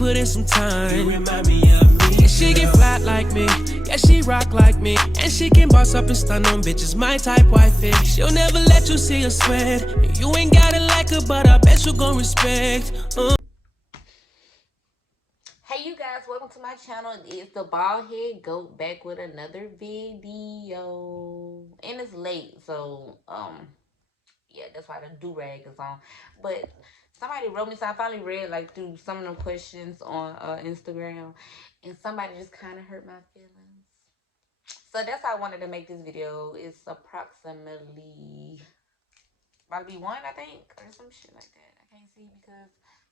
put in some time. You remind me of me. And she get flat like me, yeah, she rock like me. And she can boss up and stun on bitches, my type wifey. She'll never let you see her sweat. You ain't gotta like her, but I bet you gon' respect. Hey you guys, welcome to my channel. It's the bald head goat back with another video. And it's late, so yeah, that's why the do-rag is on. But somebody wrote me, so I finally read like through some of them questions on Instagram, and somebody just kind of hurt my feelings. So that's why I wanted to make this video. It's approximately about to be 1, I think, or some shit like that. I can't see because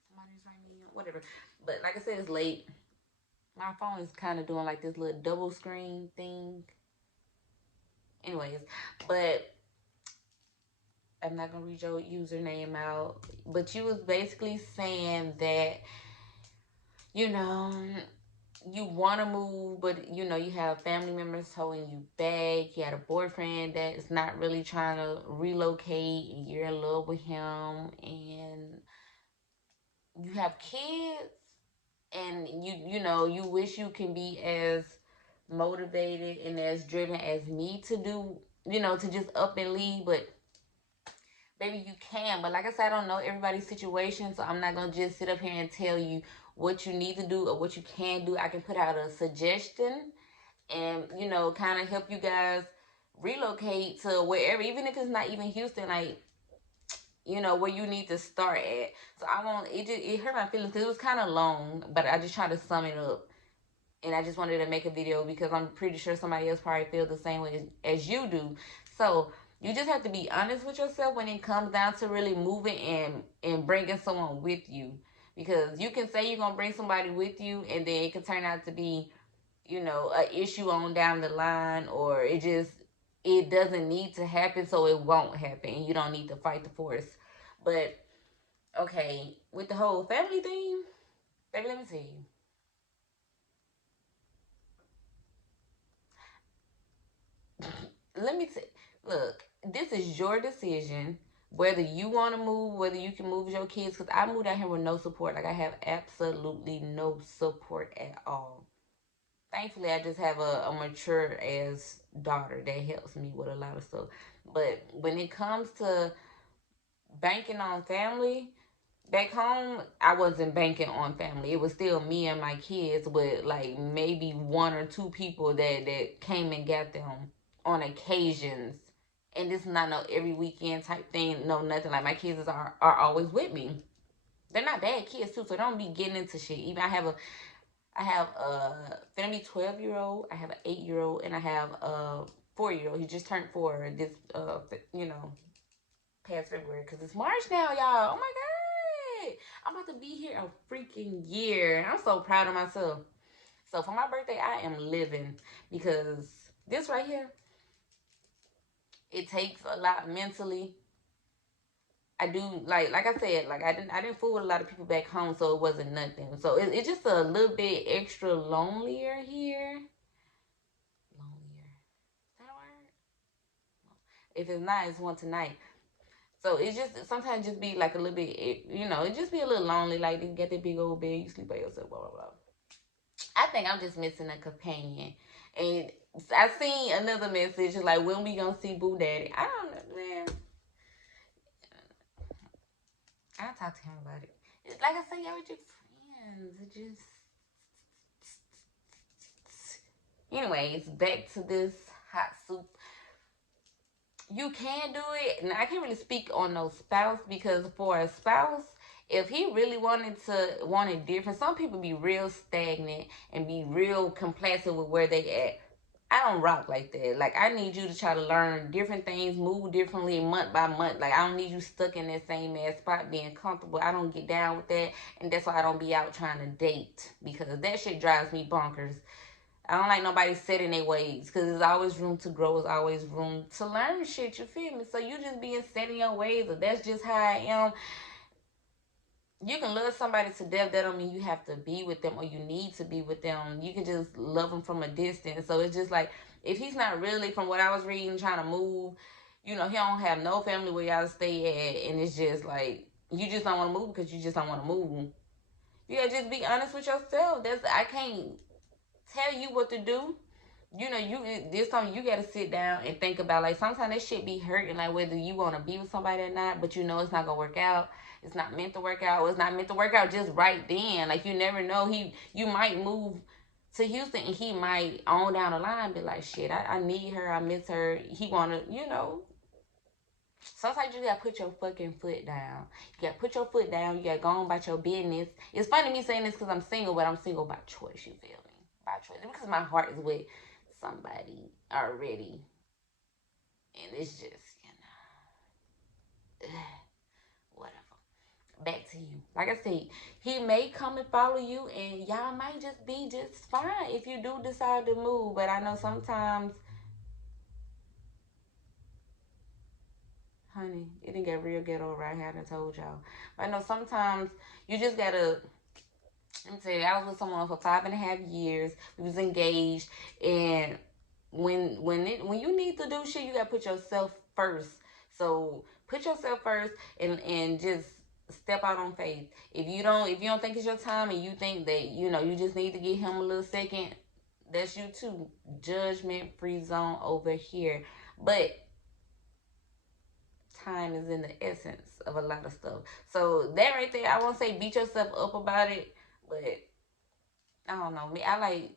somebody's writing me, whatever. But like I said, it's late. My phone is kind of doing like this little double screen thing. Anyways, but I'm not gonna read your username out. But you was basically saying that, you know, you want to move, but you know you have family members holding you back. You had a boyfriend that is not really trying to relocate, and you're in love with him, and you have kids, and you know you wish you can be as motivated and as driven as me to do, you know, to just up and leave. But baby, you can. But like I said, I don't know everybody's situation, so I'm not gonna just sit up here and tell you what you need to do or what you can do. I can put out a suggestion and, you know, kind of help you guys relocate to wherever, even if it's not even Houston, like, you know, where you need to start at. So I won't, it hurt my feelings because it was kind of long, but I just tried to sum it up. And I just wanted to make a video because I'm pretty sure somebody else probably feels the same way as you do. So you just have to be honest with yourself when it comes down to really moving and bringing someone with you. Because you can say you're going to bring somebody with you, and then it can turn out to be, you know, an issue on down the line, or it doesn't need to happen, so it won't happen. And you don't need to fight the force. But, okay, with the whole family thing, baby, let me tell you. Look, this is your decision. Whether you want to move, whether you can move with your kids, because I moved out here with no support. Like, I have absolutely no support at all. Thankfully, I just have a mature ass daughter that helps me with a lot of stuff. But when it comes to banking on family, back home, I wasn't banking on family. It was still me and my kids with like maybe 1 or 2 people that came and got them on occasions. And this is not no every weekend type thing, no nothing. Like, my kids are always with me. They're not bad kids too, so don't be getting into shit. Even I have a family 12-year-old, I have an 8-year-old, and I have a 4-year-old. He just turned 4 this you know, past February, because it's March now, y'all. Oh my god, I'm about to be here a freaking year. I'm so proud of myself. So for my birthday, I am living, because this right here, it takes a lot mentally. I do, like I said, like I didn't fool with a lot of people back home, so it wasn't nothing. So it's just a little bit extra lonelier here. Lonelier, is that a word? If it's not, it's one tonight. So it's just sometimes just be like a little bit, you know, it just be a little lonely. Like, you get that big old bed, you sleep by yourself, blah blah blah. I think I'm just missing a companion. And I seen another message like, when we gonna see Boo Daddy? I don't know, man. I'll talk to him about it. It's like I say, y'all just friends. It just. Anyways, back to this hot soup. You can do it. And I can't really speak on no spouse, because for a spouse, if he really wanted different, some people be real stagnant and be real complacent with where they at. I don't rock like that. Like, I need you to try to learn different things, move differently month by month. Like, I don't need you stuck in that same ass spot being comfortable. I don't get down with that. And that's why I don't be out trying to date, because that shit drives me bonkers. I don't like nobody set in their ways, because there's always room to grow. There's always room to learn shit, you feel me? So you just being set in your ways, or that's just how I am. You can love somebody to death. That don't mean you have to be with them or you need to be with them. You can just love them from a distance. So it's just like, if he's not really, from what I was reading, trying to move, you know, he don't have no family where y'all stay at, and it's just like, you just don't want to move because you just don't want to move. You gotta just be honest with yourself. I can't tell you what to do. You know, this something you gotta sit down and think about. Like sometimes that shit be hurting, like whether you wanna be with somebody or not, but you know it's not gonna work out. It's not meant to work out. Or it's not meant to work out just right then. Like you never know. You might move to Houston and he might on down the line be like, shit, I need her, I miss her. He wanna, sometimes you gotta put your fucking foot down. You gotta put your foot down. You gotta go on about your business. It's funny me saying this because I'm single, but I'm single by choice. You feel me? By choice, because my heart is with somebody already, and it's just whatever. Back to you. Like I said, he may come and follow you, and y'all might just be just fine if you do decide to move. But I know sometimes, honey, it didn't get real ghetto right here. I done told y'all. But I know sometimes you just gotta. Let me tell you, I was with someone for 5.5 years. We was engaged, and when you need to do shit, you gotta put yourself first. So put yourself first, and just step out on faith. If you don't think it's your time, and you think that you just need to give him a little second, that's you too. Judgment free zone over here. But time is in the essence of a lot of stuff. So that right there, I won't say beat yourself up about it, but I don't know. Me, I like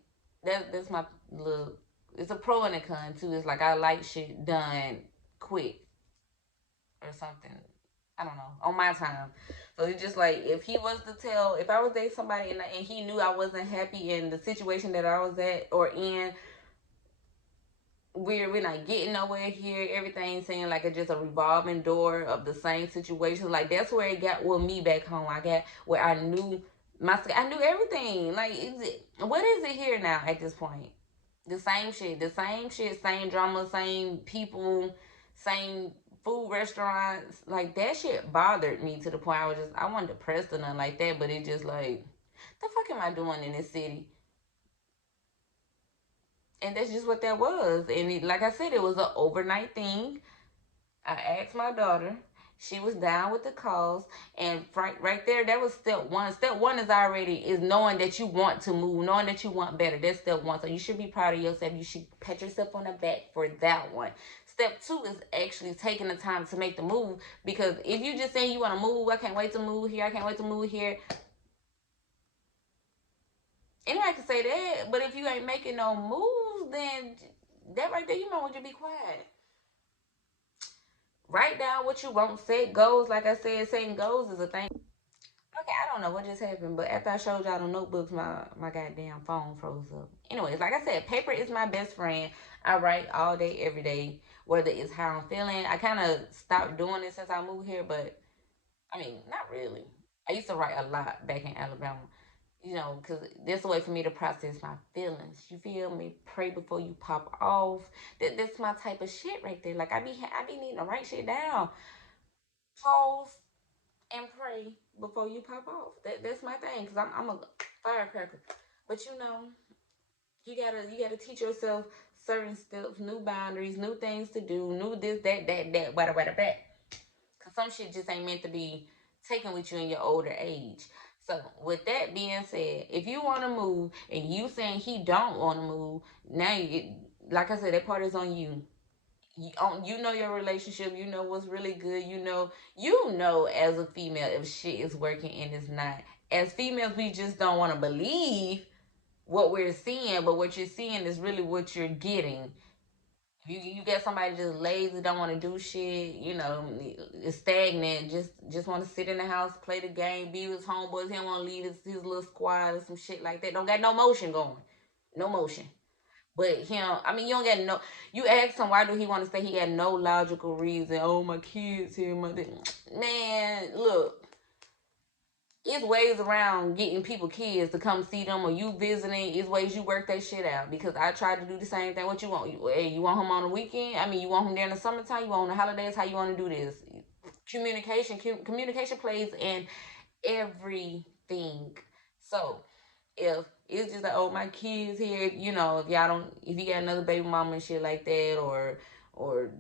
that. That's my little. It's a pro and a con too. It's like I like shit done quick or something. I don't know, on my time. So it's just like if I was dating somebody and he knew I wasn't happy in the situation that I was at or in, we're not getting nowhere here. Everything seemed like it's just a revolving door of the same situation. Like that's where it got with me back home. I got where I knew everything. Like what is it here now at this point? The same shit, same drama, same people, same food restaurants. Like that shit bothered me to the point I wasn't depressed or nothing like that, but it just like the fuck am I doing in this city? And that's just what that was. And like I said, it was an overnight thing. I asked my daughter. She was down with the cause, and right there, that was step one. Step one is knowing that you want to move, knowing that you want better. That's step one. So you should be proud of yourself. You should pat yourself on the back for that one. Step two is actually taking the time to make the move. Because if you just saying you want to move, I can't wait to move here. I can't wait to move here. Anybody can say that, but if you ain't making no moves, then that right there, you might want to be quiet. Write down what you want. Set goals. Like I said, setting goals is a thing. Okay, I don't know what just happened, but after I showed y'all the notebooks, my goddamn phone froze up. Anyways, like I said, paper is my best friend. I write all day, every day, whether it's how I'm feeling. I kind of stopped doing it since I moved here, but I mean, not really. I used to write a lot back in Alabama, because that's a way for me to process my feelings. You feel me? Pray before you pop off. That's my type of shit right there. Like I be needing to write shit down. Pause and pray before you pop off. That's my thing. Cause I'm a firecracker. But you gotta teach yourself certain steps, new boundaries, new things to do, new this, that, whatever, that. Cause some shit just ain't meant to be taken with you in your older age. So with that being said, if you want to move and you saying he don't want to move, now like I said, that part is on you. You know your relationship. You know what's really good. You know as a female if shit is working and it's not. As females, we just don't want to believe what we're seeing, but what you're seeing is really what you're getting. You get somebody just lazy, don't want to do shit, is stagnant, just want to sit in the house, play the game, be with his homeboys. He don't want to leave his little squad or some shit like that. Don't got no motion going, no motion. But him, I mean, you don't get no. You ask him why do he want to stay? He got no logical reason. Oh, my kids here, man. Look, it's ways around getting people kids to come see them or you visiting. It's ways you work that shit out. Because I try to do the same thing. What you want? You want him on the weekend? I mean, you want him during the summertime? You want him on the holidays? How you want to do this? Communication plays in everything. So if it's just like, oh, my kids here, if you got another baby mama and shit like that, or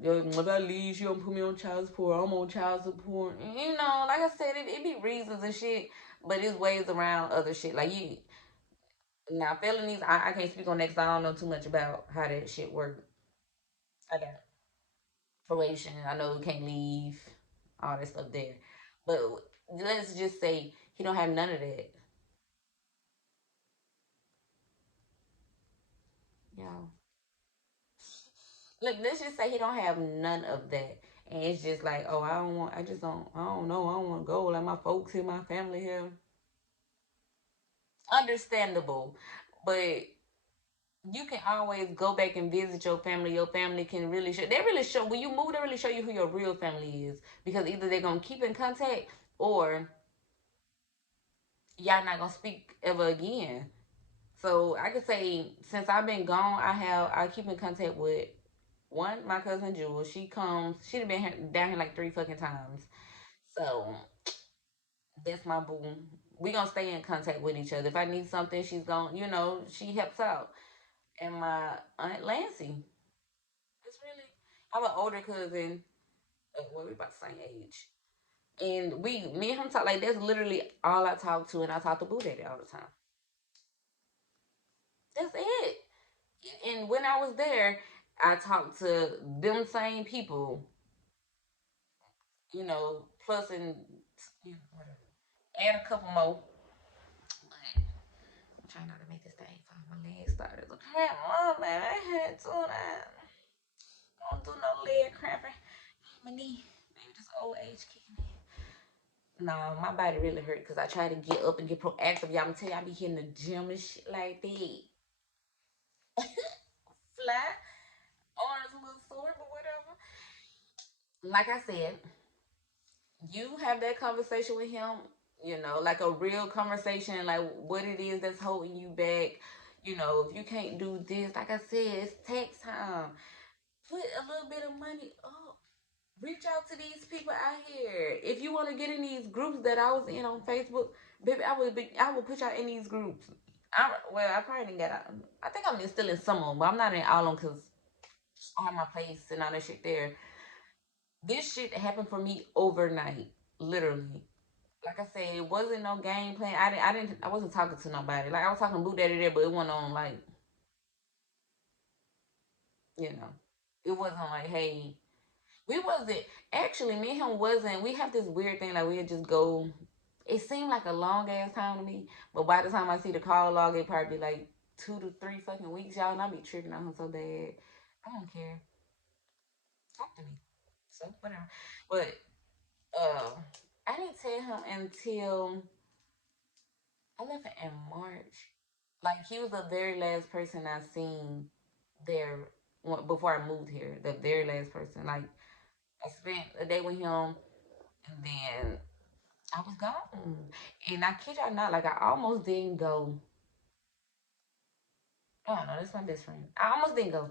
if I leave, she don't put me on child support, I'm on child support. Like I said, it be reasons and shit. But it's ways around other shit. Like you now felonies, I can't speak on that because I don't know too much about how that shit work. I got probation. I know you can't leave, all that stuff there. But let's just say he don't have none of that. You know, look, let's just say he don't have none of that. And it's just like, oh, I don't want, I just don't, I don't know, I don't want to go. Like my folks here, my family here. Understandable. But you can always go back and visit your family. Your family can really show, they really show, when you move, they really show you who your real family is. Because either they're going to keep in contact or y'all not going to speak ever again. So I could say since I've been gone, I keep in contact with one, my cousin Jewel. She comes, she'd been here, down here like 3 fucking times. So that's my boo. We gonna stay in contact with each other. If I need something, she's gonna, she helps out. And my aunt Lancy, it's really, I'm an older cousin. Well, we about the same age. And me and him talk like that's literally all I talk to, and I talk to Boo Daddy all the time. That's it. And when I was there, I talked to them same people, plus and whatever. Add a couple more. But I'm trying not to make this thing fall. My leg started to cramp. Oh man, I had to. I don't do no leg cramping. My knee, maybe just old age kicking in. No, my body really hurt because I try to get up and get proactive. Y'all, I'm tell you, I be hitting the gym and shit like that. Fly, arms a little sore, but whatever. Like I said, you have that conversation with him, like a real conversation, like what it is that's holding you back. If you can't do this, like I said, it's tax time. Put a little bit of money up. Reach out to these people out here. If you want to get in these groups that I was in on Facebook, baby, I would put y'all in these groups. I probably didn't get out. I think I'm still in some of them, but I'm not in all of them because I have my place and all that shit there. This shit happened for me overnight, literally. Like I said, it wasn't no game plan. I wasn't talking to nobody. Like I was talking to Boo Daddy there, but it wasn't on like, you know, it wasn't like, hey, we wasn't actually me and him wasn't. We have this weird thing like we'd just go. It seemed like a long ass time to me, but by the time I see the call log, it probably be like 2 to 3 fucking weeks, y'all, and I be tripping on him so bad. I don't care. Talk to me. So whatever. But uh, I didn't tell him until I left in March. Like he was the very last person I seen there before I moved here. The very last person. Like I spent a day with him, and then I was gone. And I kid y'all not, like I almost didn't go. I don't know. That's my best friend. I almost didn't go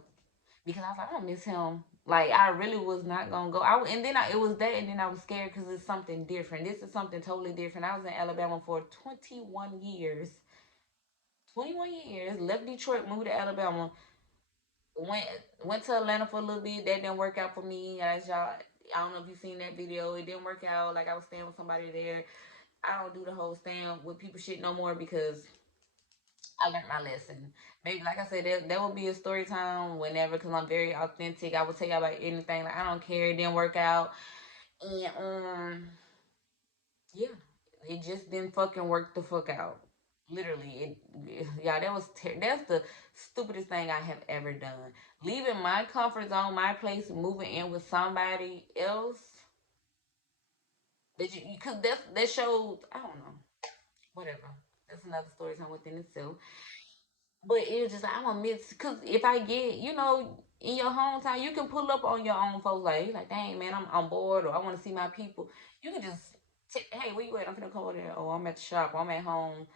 because I was like, I don't miss him. Like I really was not gonna go. And then it was that, and then I was scared because it's something different. This is something totally different. I was in Alabama for 21 years. 21 years. Left Detroit, moved to Alabama. Went went to Atlanta for a little bit. That didn't work out for me. As y'all, I don't know if you've seen that video. It didn't work out. Like I was staying with somebody there. I don't do the whole stand with people shit no more because I learned my lesson. Maybe like I said, that would be a story time whenever because I'm very authentic. I will tell you about anything. Like I don't care. It didn't work out, and yeah, it just didn't fucking work the fuck out. Literally, yeah, that's the stupidest thing I have ever done. Leaving my comfort zone, my place, moving in with somebody else that you because that showed I don't know whatever. That's another story time within itself. But it was just like I'm gonna miss because if I get in your hometown, you can pull up on your own folks like you like dang man I'm bored or I want to see my people. You can just hey where you at? I'm gonna come over there. Oh I'm at the shop. I'm at home.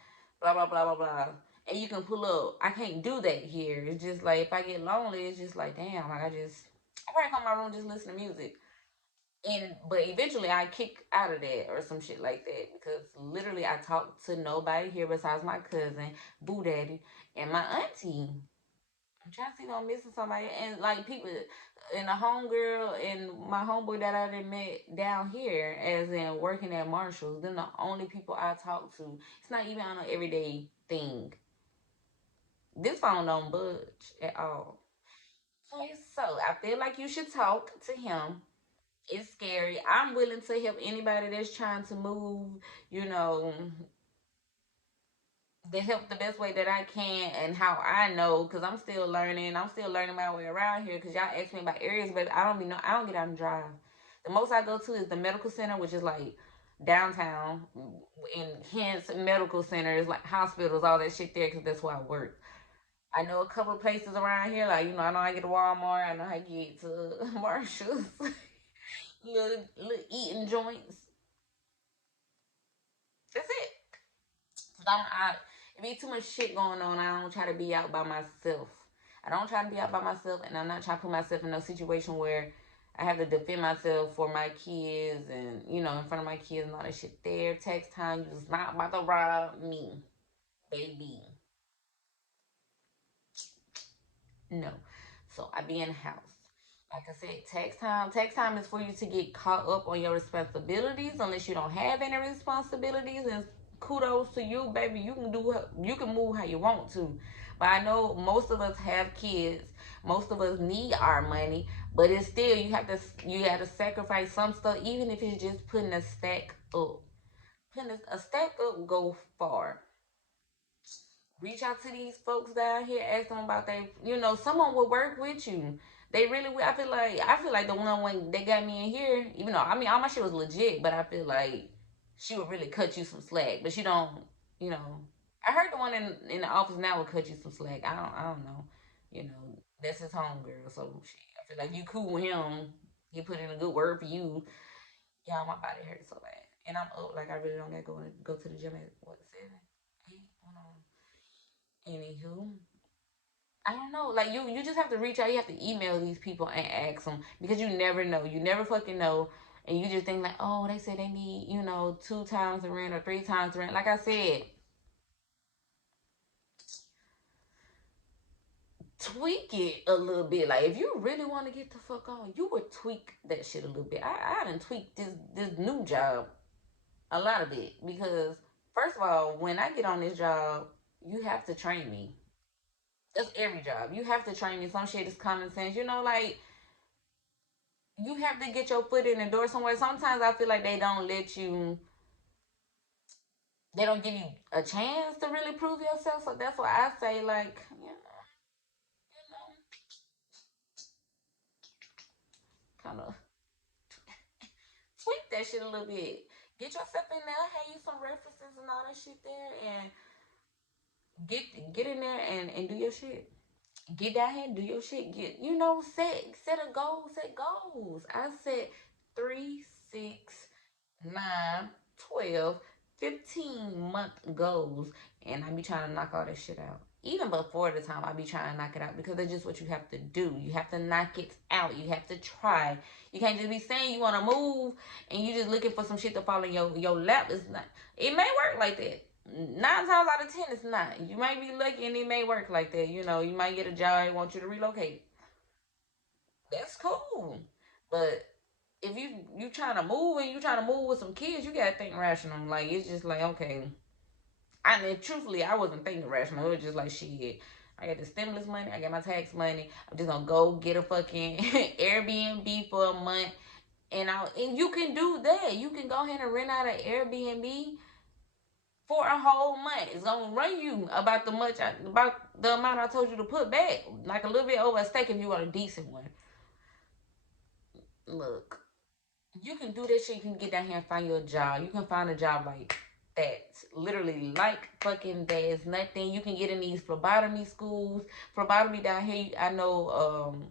Blah blah blah blah blah. And you can pull up. I can't do that here. It's just like if I get lonely, it's just like damn like I probably come in my room just listen to music. But eventually I kick out of that or some shit like that because literally I talk to nobody here besides my cousin, Boo Daddy, and my auntie. I'm trying to see if I'm missing somebody. And like people, and a homegirl and my homeboy that I done met down here, as in working at Marshall's, then the only people I talk to. It's not even on an everyday thing. This phone don't budge at all. Okay, so I feel like you should talk to him. It's scary. I'm willing to help anybody that's trying to move, you know, to help the best way that I can and how I know, because I'm still learning. I'm still learning my way around here. Because y'all ask me about areas, but I don't be know. I don't get out and drive. The most I go to is the medical center, which is like downtown, and hence medical centers like hospitals, all that shit there, because that's where I work. I know a couple of places around here, like I know how to get to Walmart. I know how to get to Marshalls, little eating joints. That's it. Cause it be too much shit going on. I don't try to be out by myself. I don't try to be out by myself, and I'm not trying to put myself in no situation where I have to defend myself for my kids and in front of my kids and all that shit. There, text time, you just not about to rob me, baby. No. So I be in the house. Like I said, tax time. Tax time is for you to get caught up on your responsibilities, unless you don't have any responsibilities. And kudos to you, baby. You can move how you want to. But I know most of us have kids. Most of us need our money, but it's still you have to sacrifice some stuff, even if it's just putting a stack up. Putting a stack up go far. Reach out to these folks down here, ask them about someone will work with you. They really will. I feel like the one when they got me in here, even though all my shit was legit, but I feel like she would really cut you some slack. But she don't, you know. I heard the one in the office now will cut you some slack. I don't know. That's his homegirl, so shit. I feel like you cool with him. He put in a good word for you. Y'all, my body hurts so bad, and I'm up. Like I really don't got to go to the gym at what 7, 8. Hold on. Anywho, I don't know. Like you just have to reach out. You have to email these people and ask them because you never know. You never fucking know, and you just think like, oh, they said they need 2 times the rent or 3 times the rent. Like I said, tweak it a little bit. Like if you really want to get the fuck on, you would tweak that shit a little bit. I done tweaked this new job a lot of it because first of all, when I get on this job, you have to train me. That's every job. You have to train me. Some shit is common sense. Like you have to get your foot in the door somewhere. Sometimes I feel like they don't give you a chance to really prove yourself. So that's why I say like, kind of tweak that shit a little bit. Get yourself in there, have you some references and all that shit there, and get in there and do your shit. Get down here and do your shit. Set a goal, set goals. I set 3, 6, 9, 12, 15 month goals, and I be trying to knock all that shit out. Even before the time, I be trying to knock it out because that's just what you have to do. You have to knock it out. You have to try. You can't just be saying you want to move and you just looking for some shit to fall in your lap. It's not. It may work like that. 9 times out of 10, it's not. You might be lucky and it may work like that. You might get a job and want you to relocate. That's cool. But if you trying to move and you trying to move with some kids, you gotta think rational. Like it's just like okay. I mean, truthfully, I wasn't thinking rational. It was just like shit. I got the stimulus money. I got my tax money. I'm just gonna go get a fucking Airbnb for a month, and you can do that. You can go ahead and rent out an Airbnb for a whole month. It's gonna run you about the amount I told you to put back, like a little bit over a stake if you want a decent one. Look, you can do this shit. You can get down here and find you a job. You can find a job like that. Literally, like fucking there's nothing. You can get in these phlebotomy schools. Phlebotomy down here, I know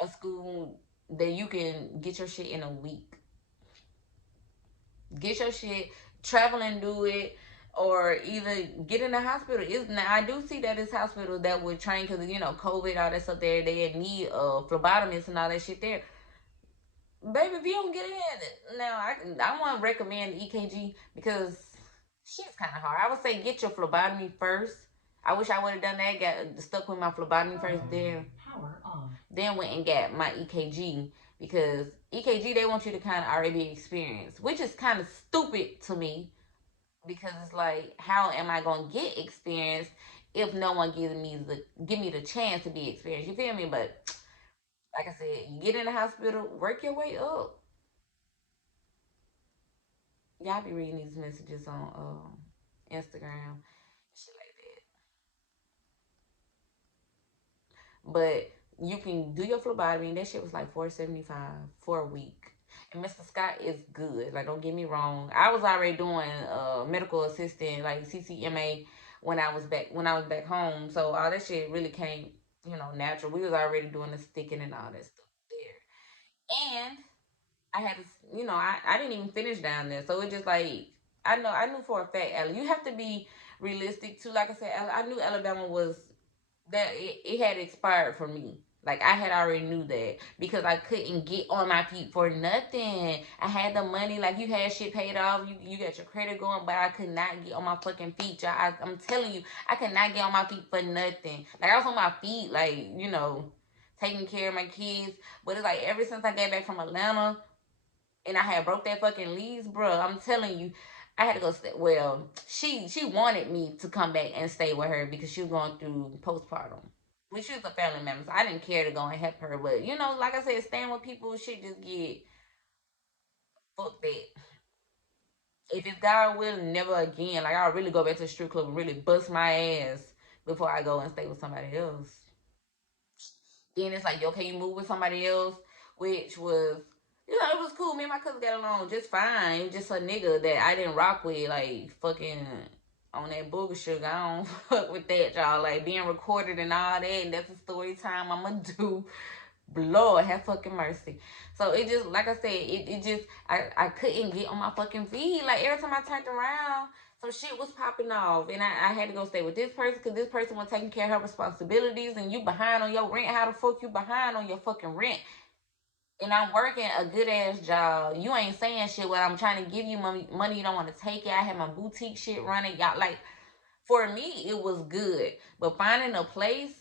a school that you can get your shit in a week. Get your shit, travel and do it, or either get in the hospital. I do see that it's hospitals that would train because COVID, all that stuff there. They need phlebotomists and all that shit there. Baby, if you don't get in, now I want to recommend EKG because shit's kind of hard. I would say get your phlebotomy first. I wish I would have done that. Got stuck with my phlebotomy first, then went and got my EKG, because EKG they want you to kind of already be experienced, which is kind of stupid to me, because it's like, how am I gonna get experience if no one give me the chance to be experienced? You feel me? But like I said, you get in the hospital, work your way up. Y'all be reading these messages on Instagram, shit like that. But you can do your phlebotomy. That shit was like $475 for a week. And Mr. Scott is good. Like, don't get me wrong. I was already doing medical assistant, like CCMA, when I was back home. So all that shit really came, natural. We was already doing the sticking and all that stuff there. And I had to, I didn't even finish down there. So it just like, I knew for a fact, you have to be realistic too. Like I said, I knew Alabama was, that it had expired for me. Like, I had already knew that, because I couldn't get on my feet for nothing. I had the money, like, you had shit paid off, you got your credit going, but I could not get on my fucking feet, y'all. I'm telling you, I could not get on my feet for nothing. Like, I was on my feet, like, taking care of my kids. But it's like, ever since I got back from Atlanta and I had broke that fucking lease, bro, I'm telling you, I had to go stay. Well, she wanted me to come back and stay with her because she was going through postpartum. Well, she was a family member, so I didn't care to go and help her. But like I said, staying with people, shit just get fuck that. If it's God willing, never again. Like, I'll really go back to the strip club and really bust my ass before I go and stay with somebody else. Then it's like, okay, you move with somebody else, which was, it was cool. Me and my cousin got along just fine. It was just a nigga that I didn't rock with, like, fucking on that booger sugar. I don't fuck with that, y'all. Like, being recorded and all that, and that's a story time I'ma do. Lord, have fucking mercy. So it just, like I said, it just, I couldn't get on my fucking feet. Like, every time I turned around, some shit was popping off, and I had to go stay with this person because this person was taking care of her responsibilities, and you behind on your rent. How the fuck you behind on your fucking rent? And I'm working a good ass job. You ain't saying shit. When I'm trying to give you money, you don't want to take it. I had my boutique shit running. Y'all, like, for me, it was good. But finding a place,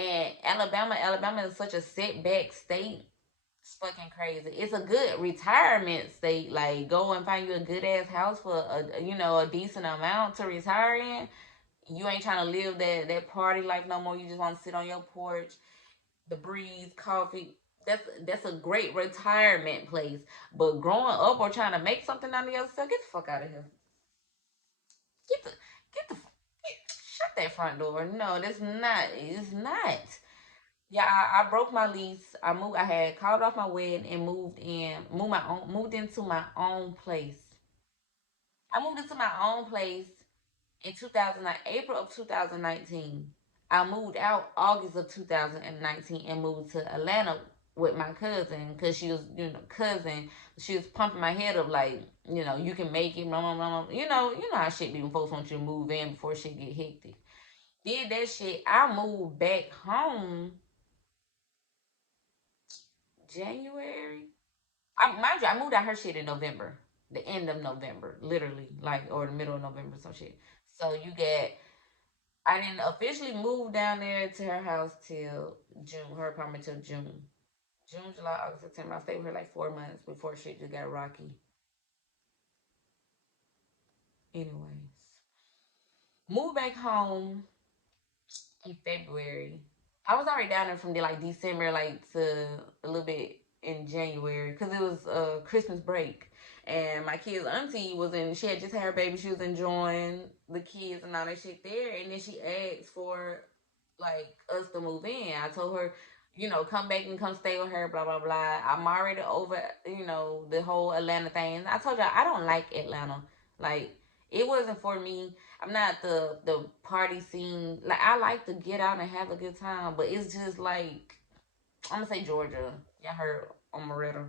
and Alabama is such a setback state. It's fucking crazy. It's a good retirement state. Like, go and find you a good ass house for a decent amount to retire in. You ain't trying to live that party life no more. You just want to sit on your porch, the breeze, coffee. That's a great retirement place. But growing up or trying to make something out of yourself, get the fuck out of here. Get the get the shut that front door. No, that's not. It's not. Yeah, I broke my lease. I moved. I had called off my wedding and moved into my own place. I moved into my own place in 2009, April of 2019. I moved out August of 2019 and moved to Atlanta with my cousin, because she was, cousin. She was pumping my head up like, you can make it, blah, blah, blah, blah. You know how shit be when folks want you to move in before shit get hectic. Did that shit. I moved back home January. Mind you, I moved out her shit in November, the end of November, literally, like, or the middle of November, some shit. So I didn't officially move down there to her house till June, her apartment till June. June, July, August, September. I stayed with her like 4 months before shit just got rocky. Anyways, moved back home in February. I was already down there from like December, like, to a little bit in January, because it was Christmas break, and my kid's auntie was in. She had just had her baby. She was enjoying the kids and all that shit there, and then she asked for, like, us to move in. I told her, come back and come stay with her. Blah blah blah. I'm already over, the whole Atlanta thing. I told y'all I don't like Atlanta. Like, it wasn't for me. I'm not the party scene. Like, I like to get out and have a good time, but it's just like, I'm gonna say Georgia. Y'all heard on Moretta.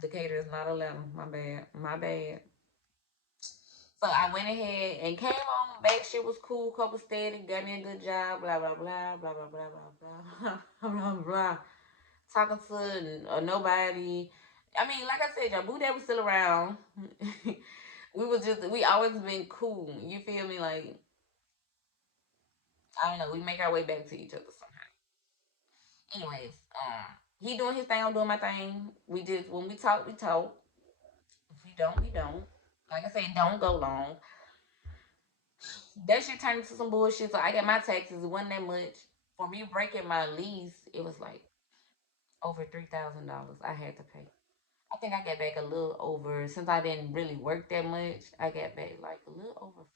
Decatur is not Atlanta. My bad. My bad. So I went ahead and came on back. Shit was cool. Couple steady. Got me a good job. Blah blah blah blah blah blah blah blah blah blah. Talking to nobody. I mean, like I said, y'all, Boo Dad was still around. We always been cool. You feel me? Like, I don't know. We make our way back to each other somehow. Anyways, he doing his thing, I'm doing my thing. We just when we talk, we talk. If we don't, we don't. Like I said, don't go long. That shit turned into some bullshit. So I got my taxes. It wasn't that much. For me breaking my lease, it was like over $3,000 I had to pay. I think I got back a little over since I didn't really work that much. I got back like a little over 5,000.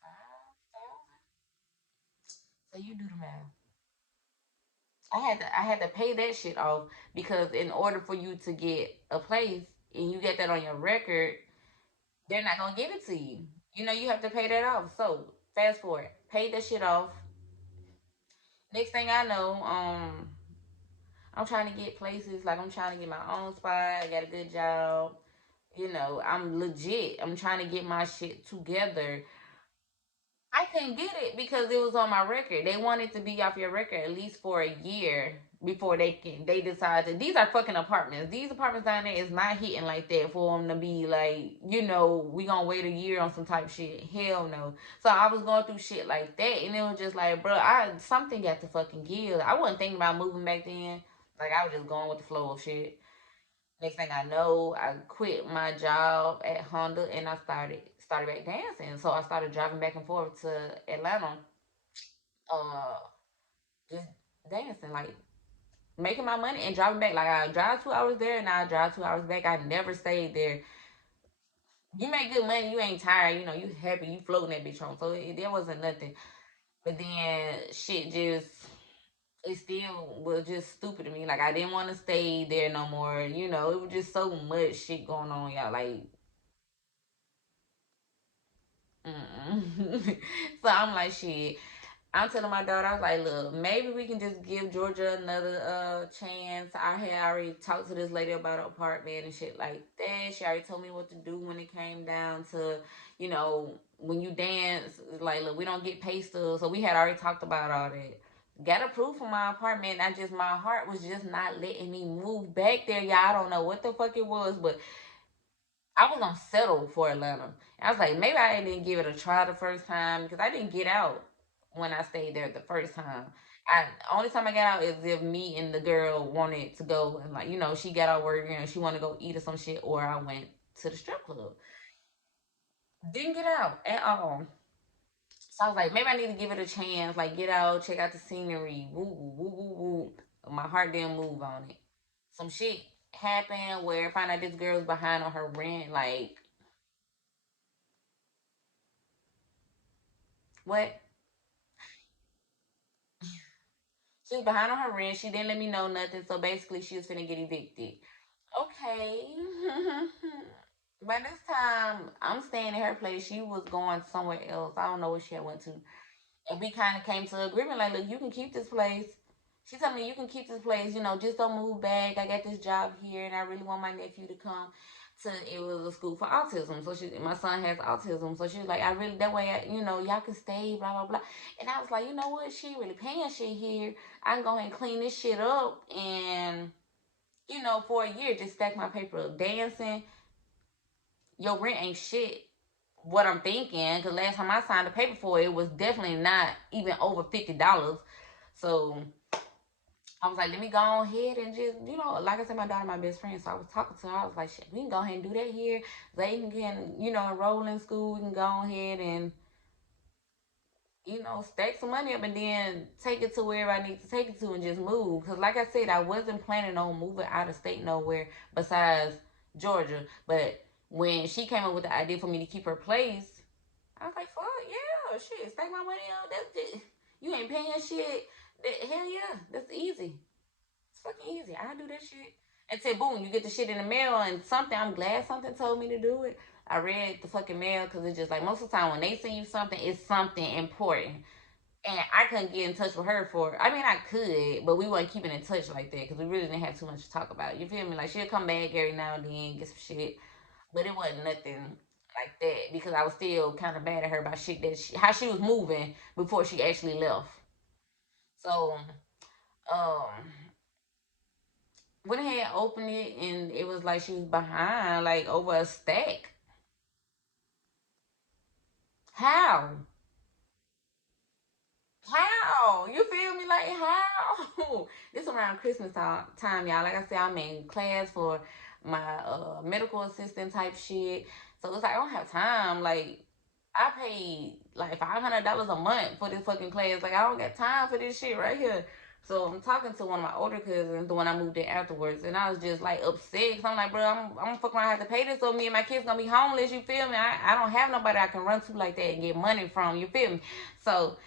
So you do the math. I had to pay that shit off because in order for you to get a place and you get that on your record, they're not gonna give it to you. You know you have to pay that off. So fast forward, pay that shit off. Next thing I know, I'm trying to get places like I'm trying to get my own spot. I got a good job. You know, I'm legit. I'm trying to get my shit together. I couldn't get it because it was on my record. They wanted to be off your record at least for a year before they decide to. These are fucking apartments. These apartments down there is not hitting like that for them to be like, we gonna wait a year on some type shit. Hell no. So I was going through shit like that, and it was just like, bro, I something got to fucking give. I wasn't thinking about moving back then. Like I was just going with the flow of shit. Next thing I know, I quit my job at Honda and I started back dancing. So I started driving back and forth to Atlanta, uh, just dancing, like making my money and driving back. Like I drive 2 hours there and I drive 2 hours back. I never stayed there. You make good money, you ain't tired, you happy, you floating that bitch home. So there wasn't nothing. But then shit just it still was just stupid to me. Like I didn't want to stay there no more. It was just so much shit going on, y'all. Like, so I'm like, shit. I'm telling my daughter, I was like, look, maybe we can just give Georgia another chance. I had already talked to this lady about an apartment and shit like that. She already told me what to do when it came down to, when you dance. Like, look, we don't get pay stubs. So we had already talked about all that. Got approved for my apartment. My heart was just not letting me move back there. Y'all, I don't know what the fuck it was, but I was gonna settle for Atlanta. I was like, maybe I didn't give it a try the first time because I didn't get out when I stayed there the first time. Only time I got out is if me and the girl wanted to go and like she got out work and she wanted to go eat or some shit, or I went to the strip club. Didn't get out at all. So I was like, maybe I need to give it a chance. Like get out, check out the scenery. Woo woo woo woo woo. My heart didn't move on it. Some shit happened where I found out this girl's behind on her rent. Like what? She was behind on her rent. She didn't let me know nothing. So basically, she was finna get evicted. Okay. By this time, I'm staying at her place. She was going somewhere else. I don't know where she had went to. And we kind of came to an agreement like, look, you can keep this place. She told me you can keep this place. Just don't move back. I got this job here, and I really want my nephew to come to. It was a school for autism, so my son has autism. So she was like, I really that way, y'all can stay, blah blah blah. And I was like, you know what? She ain't really paying shit here. I can go ahead and clean this shit up, and for a year, just stack my paper up. Dancing, your rent ain't shit. What I'm thinking, because last time I signed the paper for it, it was definitely not even over $50. So I was like, let me go ahead and just, like I said, my daughter, my best friend. So I was talking to her. I was like, shit, we can go ahead and do that here. They can, enroll in school. We can go ahead and, stack some money up and then take it to wherever I need to take it to and just move. Because, like I said, I wasn't planning on moving out of state nowhere besides Georgia. But when she came up with the idea for me to keep her place, I was like, fuck, yeah, shit, stack my money up. That's it. You ain't paying shit. Hell yeah, that's easy. It's fucking easy. I do that shit. Until boom, you get the shit in the mail and something. I'm glad something told me to do it. I read the fucking mail because it's just like most of the time when they send you something, it's something important. And I couldn't get in touch with her I mean, I could, but we weren't keeping in touch like that because we really didn't have too much to talk about. You feel me? Like she'll come back every now and then, get some shit, but it wasn't nothing like that because I was still kind of mad at her about shit how she was moving before she actually left. So, um, went ahead and opened it, and it was like she was behind, like over a stack. How? how? You feel me? Like, how? This around Christmas time, y'all. Like I said, I'm in class for my medical assistant type shit. So it's like, I don't have time. Like, I paid like $500 a month for this fucking class. Like, I don't got time for this shit right here. So I'm talking to one of my older cousins, the one I moved in afterwards, and I was just like upset. Cause I'm like, bro, I'm gonna fuck around, I have to pay this, so me and my kids gonna be homeless. You feel me? I don't have nobody I can run to like that and get money from. You feel me? So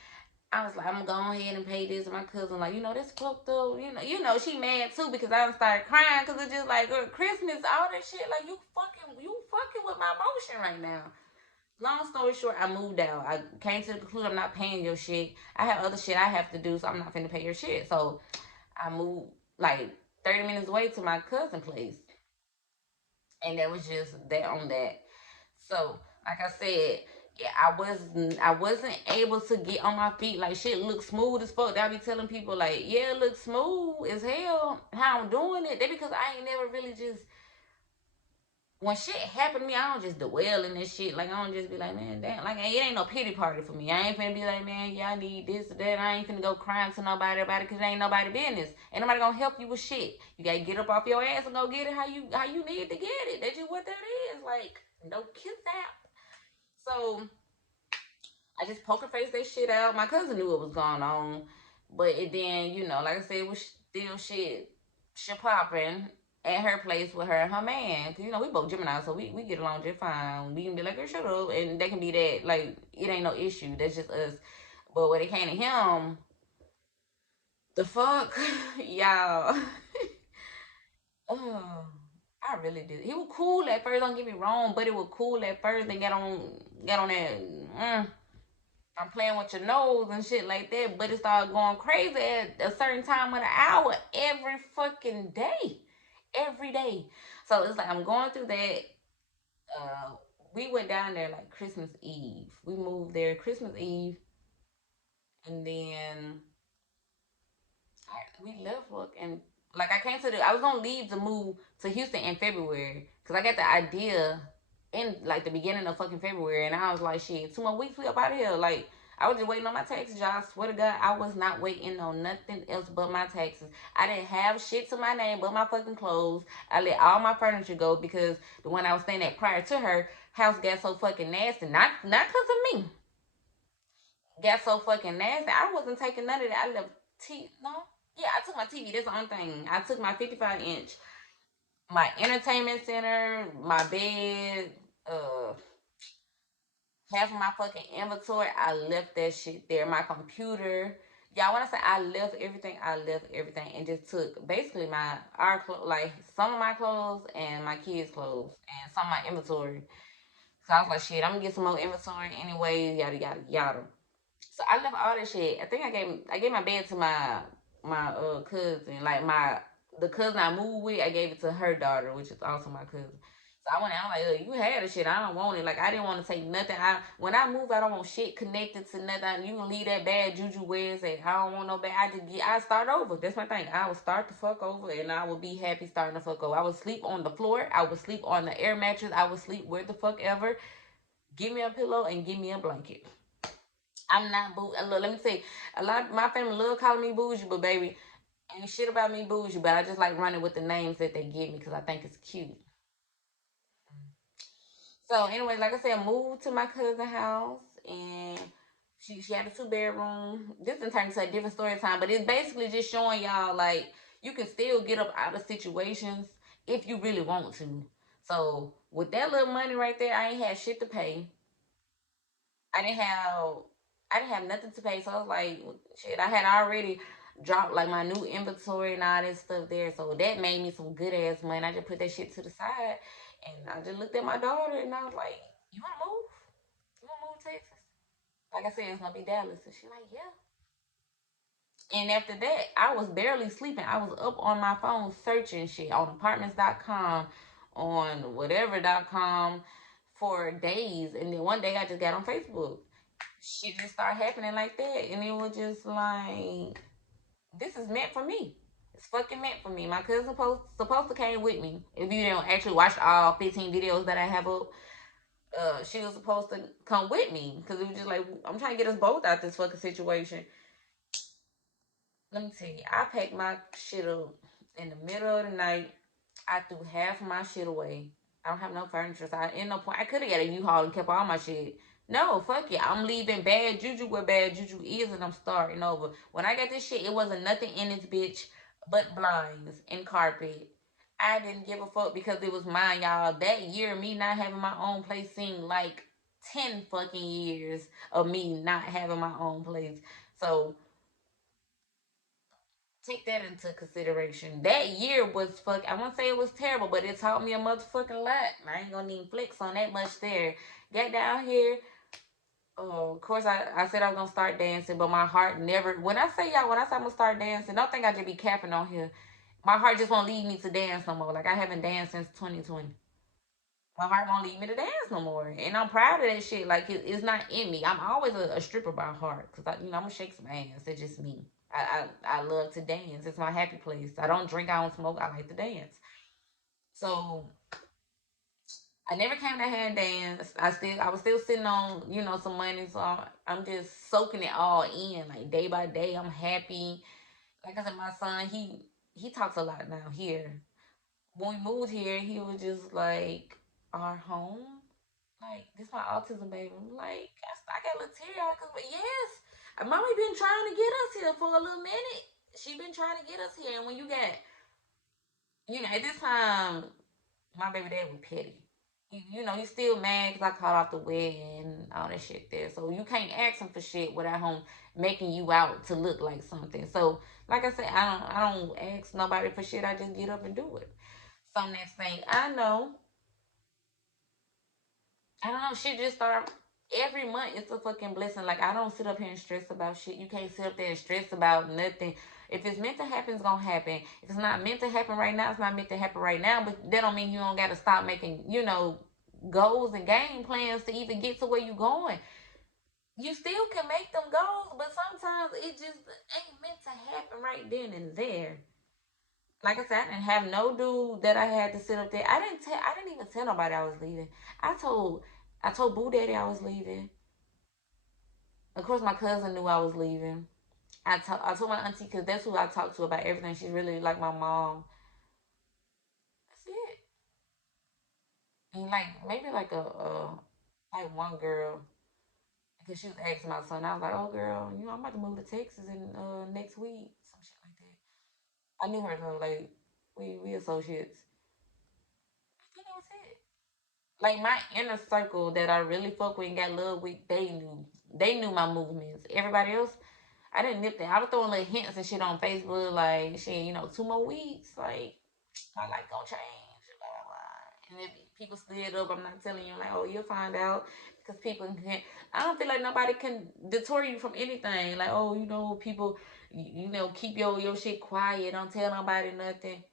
I was like, I'm gonna go ahead and pay this. And my cousin, like, that's fucked up. She mad too because I done started crying because it's just like Christmas, all that shit. Like you fucking with my emotion right now. Long story short, I moved out. I came to the conclusion I'm not paying your shit. I have other shit I have to do, so I'm not finna pay your shit. So I moved like 30 minutes away to my cousin's place, and that was just that on that. So, like I said, yeah, I wasn't able to get on my feet. Like shit look smooth as fuck. I be telling people like, yeah, it looks smooth as hell. How I'm doing it. That because I ain't never really just when shit happen to me, I don't just dwell in this shit. Like I don't just be like, man, damn. Like it ain't no pity party for me. I ain't finna be like, man, yeah, I need this or that. I ain't finna go crying to nobody about it because it ain't nobody business. Ain't nobody gonna help you with shit. You gotta get up off your ass and go get it how you need to get it. That's just what that is. Like no kiss out. So I just poker faced that shit out. My cousin knew what was going on, but it then, like I said, it was still shit popping at her place with her and her man. Cause we both Gemini, so we get along just fine. We can be like, girl, shut up, and they can be that. Like it ain't no issue. That's just us. But when it came to him, the fuck, y'all. Oh, I really did. He was cool at first. Don't get me wrong, but it was cool at first. And got on that. I'm playing with your nose and shit like that, but it started going crazy at a certain time of the hour every fucking day. Every day. So it's like I'm going through that. Uh, we went down there like Christmas Eve. We moved there Christmas Eve, and then we left work and like I was gonna leave to move to Houston in February because I got the idea in like the beginning of fucking February, and I was like, shit, 2 more weeks we up out of here. Like I was just waiting on my taxes, y'all. I swear to God, I was not waiting on nothing else but my taxes. I didn't have shit to my name but my fucking clothes. I let all my furniture go because the one I was staying at prior to her house got so fucking nasty. Not because of me. Got so fucking nasty. I wasn't taking none of that. I left no. Yeah, I took my TV. That's the only thing. I took my 55-inch, my entertainment center, my bed, half of my fucking inventory. I left that shit there. My computer. Y'all, when I say I left everything and just took basically our clothes, like some of my clothes and my kids' clothes and some of my inventory. So I was like, shit, I'm gonna get some more inventory anyway. Yada yada yada. So I left all that shit. I think I gave my bed to my cousin, like the cousin I moved with. I gave it to her daughter, which is also my cousin. So I went out like, you had the shit. I don't want it. Like I didn't want to take nothing. When I move, I don't want shit connected to nothing. You can leave that bad juju where it's at. I don't want no bad. I start over. That's my thing. I would start the fuck over, and I would be happy starting the fuck over. I would sleep on the floor. I would sleep on the air mattress. I would sleep where the fuck ever. Give me a pillow and give me a blanket. I'm not bougie. Look, let me say, a lot of my family love calling me bougie, but baby, ain't shit about me bougie. But I just like running with the names that they give me because I think it's cute. So anyway, like I said, I moved to my cousin's house and she had a 2 bedroom. This didn't turn into a different story time, but it's basically just showing y'all like you can still get up out of situations if you really want to. So with that little money right there, I ain't had shit to pay. I didn't have I didn't have nothing to pay, so I was like, shit. I had already dropped like my new inventory and all that stuff there, so that made me some good ass money. I just put that shit to the side, and I just looked at my daughter and I was like, "You wanna move? You wanna move to Texas?" Like I said, it's gonna be Dallas, and she like, "Yeah." And after that, I was barely sleeping. I was up on my phone searching shit on apartments.com, on whatever.com for days. And then one day I just got on Facebook. Shit just started happening like that. And it was just like, this is meant for me. It's fucking meant for me. My cousin supposed to came with me. If you didn't actually watch all 15 videos that I have up, she was supposed to come with me. Because it was just like, I'm trying to get us both out this fucking situation. Let me tell you, I packed my shit up in the middle of the night. I threw half of my shit away. I don't have no furniture, so I end no point. I could have got a U-Haul and kept all my shit. No, fuck it. I'm leaving bad juju where bad juju is, and I'm starting over. When I got this shit, it wasn't nothing in this bitch but blinds and carpet. I didn't give a fuck because it was mine, y'all. That year, me not having my own place seemed like 10 fucking years of me not having my own place. So take that into consideration. That year was fuck. I won't say it was terrible, but it taught me a motherfucking lot. I ain't gonna even flex on that much there. Get down here. Oh, of course, I said I was gonna start dancing, but my heart never. When I say y'all, when I say I'm gonna start dancing, don't think I just be capping on here. My heart just won't lead me to dance no more. Like I haven't danced since 2020. My heart won't lead me to dance no more, and I'm proud of that shit. Like it's not in me. I'm always a stripper by heart, cause I'm gonna shake some ass. It's just me. I love to dance. It's my happy place. I don't drink. I don't smoke. I like to dance. So I never came to hand dance. I was still sitting on some money. So I'm just soaking it all in, like day by day. I'm happy. Like I said, my son he talks a lot now here. When we moved here, he was just like our home. Like, this my autism baby. I'm like, I got a little tear out because, yes, mommy been trying to get us here for a little minute. She been trying to get us here. And when you got, at this time, my baby dad was petty. He's still mad because I called off the wedding and all that shit there. So you can't ask him for shit without him making you out to look like something. So, like I said, I don't ask nobody for shit. I just get up and do it. So next thing I know, I don't know. Shit just start every month. It's a fucking blessing. Like I don't sit up here and stress about shit. You can't sit up there and stress about nothing. If it's meant to happen, it's gonna happen. If it's not meant to happen right now, it's not meant to happen right now. But that don't mean you don't gotta stop making, goals and game plans to even get to where you going. You still can make them goals, but sometimes it just ain't meant to happen right then and there. Like I said, I didn't have no dude that I had to sit up there. I didn't even tell nobody I was leaving. I told I told Boo Daddy I was leaving. Of course, my cousin knew I was leaving. I told my auntie because that's who I talked to about everything. She's really like my mom. That's it. And like maybe like like one girl because she was asking my son. I was like, oh girl, I'm about to move to Texas in next week, some shit like that. I knew her though. Like we associates. I think that was it. Like my inner circle that I really fuck with and got love with, they knew my movements. Everybody else, I didn't nip that. I was throwing little hints and shit on Facebook, like shit, 2 more weeks, like my life gonna change, blah blah blah. And if people slid up, I'm not telling you, like, oh, you'll find out because people can. I don't feel like nobody can deter you from anything. Like, oh, people, keep your shit quiet. Don't tell nobody nothing.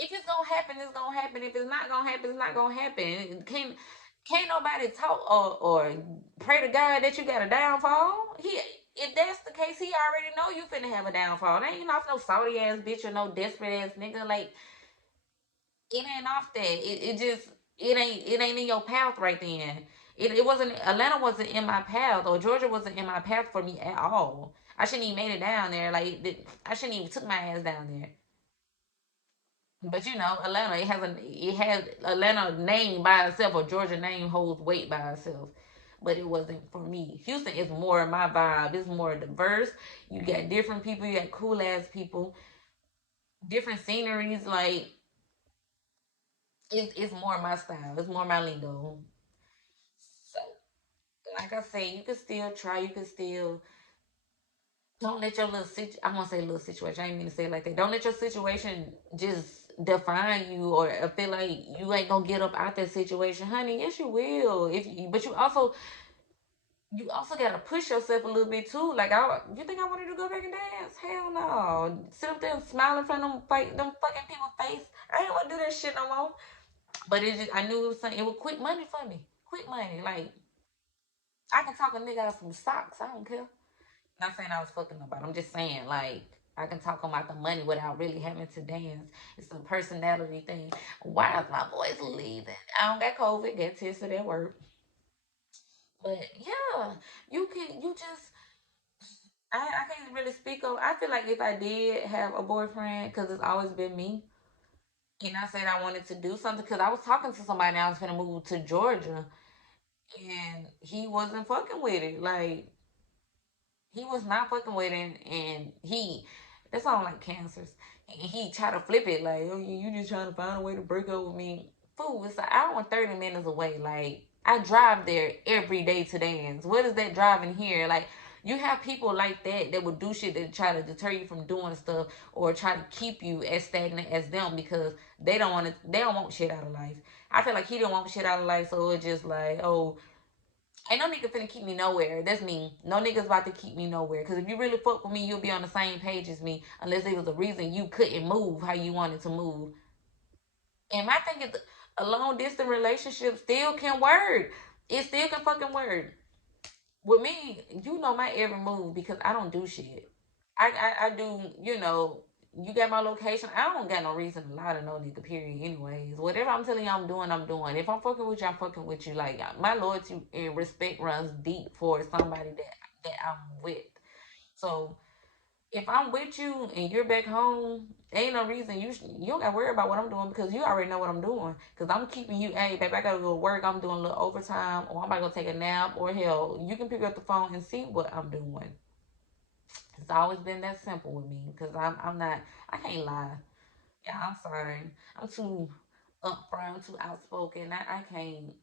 If it's gonna happen, it's gonna happen. If it's not gonna happen, it's not gonna happen. Can't nobody talk or pray to God that you got a downfall. If that's the case, he already know you finna have a downfall. They ain't off no salty ass bitch or no desperate ass nigga. Like it ain't off that. It just it ain't in your path right then. It wasn't Atlanta wasn't in my path or Georgia wasn't in my path for me at all. I shouldn't even made it down there. Like I shouldn't even took my ass down there. But Atlanta, it has Atlanta name by itself or Georgia name holds weight by itself. But it wasn't for me. Houston is more my vibe. It's more diverse. You got different people. You got cool ass people. Different sceneries. Like it's more my style. It's more my lingo. So, like I say, you can still try. You can still don't let your I want to say little situation. I ain't mean to say it like that. Don't let your situation just define you or feel like you ain't gonna get up out that situation, honey. Yes, you will. But you also gotta push yourself a little bit too. Like, you think I wanted to go back and dance? Hell no. Sit up there and smile in front of them fucking people's face. I ain't want to do that shit no more. But I knew it was something. It was quick money for me. Quick money. Like, I can talk a nigga out some socks. I don't care. Not saying I was fucking nobody. I'm just saying, like, I can talk about the money without really having to dance. It's a personality thing. Why is my voice leaving? I don't got COVID. Got tested at work. But yeah, you just I can't really speak on. I feel like if I did have a boyfriend, because it's always been me, and I said I wanted to do something, because I was talking to somebody, I was gonna move to Georgia, and he wasn't fucking with it. Like, he was not fucking with it, and that's all like cancers. And he tried to flip it, like, oh, you just trying to find a way to break up with me. Fool, it's an hour and 30 minutes away. Like, I drive there every day to dance. What is that driving here? Like, you have people like that that will do shit that try to deter you from doing stuff or try to keep you as stagnant as them because they don't want shit out of life. I feel like he didn't want shit out of life, so it's just like, oh, ain't no nigga finna keep me nowhere. That's me. No nigga's about to keep me nowhere. Cause if you really fuck with me, you'll be on the same page as me. Unless it was a reason you couldn't move how you wanted to move. And my thing is, a long distance relationship still can work. It still can fucking work. With me, you know my every move because I don't do shit. I do, you got my location. I don't got no reason to lie to no nigga, period, anyways. Whatever I'm telling you I'm doing, I'm doing. If I'm fucking with you, I'm fucking with you. Like, my loyalty and respect runs deep for somebody that I'm with. So, if I'm with you and you're back home, ain't no reason you don't gotta worry about what I'm doing because you already know what I'm doing. Because I'm keeping you, hey, babe, I gotta go to work. I'm doing a little overtime, or I'm about to go take a nap, or hell, you can pick up the phone and see what I'm doing. It's always been that simple with me because I'm not, I can't lie. Yeah, I'm sorry. I'm too upfront, too outspoken. I can't.